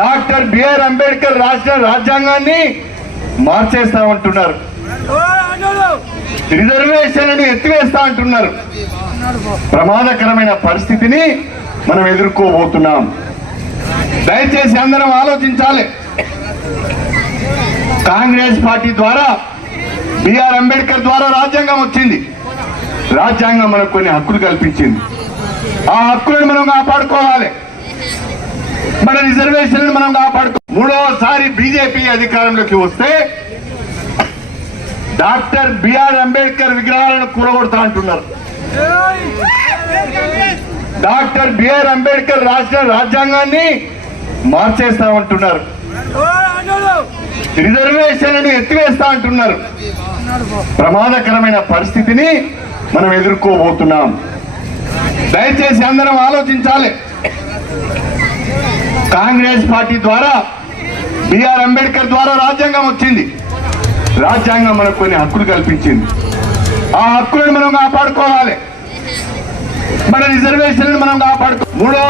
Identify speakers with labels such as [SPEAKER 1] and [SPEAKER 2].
[SPEAKER 1] Doctor BR Ambedkar రాసిన రాజ్యాంగాన్ని మార్చేస్తా ఉంటున్నారు రిజర్వేషన్లను ఎత్తివేస్తా అంటున్నారు. ప్రమాదకరమైన పరిస్థితిని మనం ఎదుర్కోబోతున్నాం. దయచేసి అందరం ఆలోచించాలి. కాంగ్రెస్ పార్టీ ద్వారా బిఆర్ అంబేద్కర్ ద్వారా రాజ్యాంగం వచ్చింది. రాజ్యాంగం మనకు కొన్ని హక్కులు కల్పించింది. ఆ హక్కులను మనం కాపాడుకోవాలి. మన రిజర్వేషన్లను మనం కాపాడుకో మూడవసారి బీజేపీ అధికారంలోకి వస్తే డాక్టర్ బిఆర్ అంబేద్కర్ విగ్రహాలను కూలగొడతా అంటున్నారు. డాక్టర్ బిఆర్ అంబేద్కర్ రాసిన రాజ్యాంగాన్ని మార్చేస్తా అంటున్నారు. రిజర్వేషన్లను ఎత్తివేస్తా అంటున్నారు. ప్రమాదకరమైన పరిస్థితిని మనం ఎదుర్కోబోతున్నాం. దయచేసి అందరం ఆలోచించాలి. కాంగ్రెస్ పార్టీ ద్వారా బిఆర్ అంబేద్కర్ ద్వారా రాజ్యాంగం వచ్చింది. రాజ్యాంగం మనకు కొన్ని హక్కులు కల్పించింది. ఆ హక్కులను మనం కాపాడుకోవాలి. మన రిజర్వేషన్లను మనం కాపాడుకో మూడో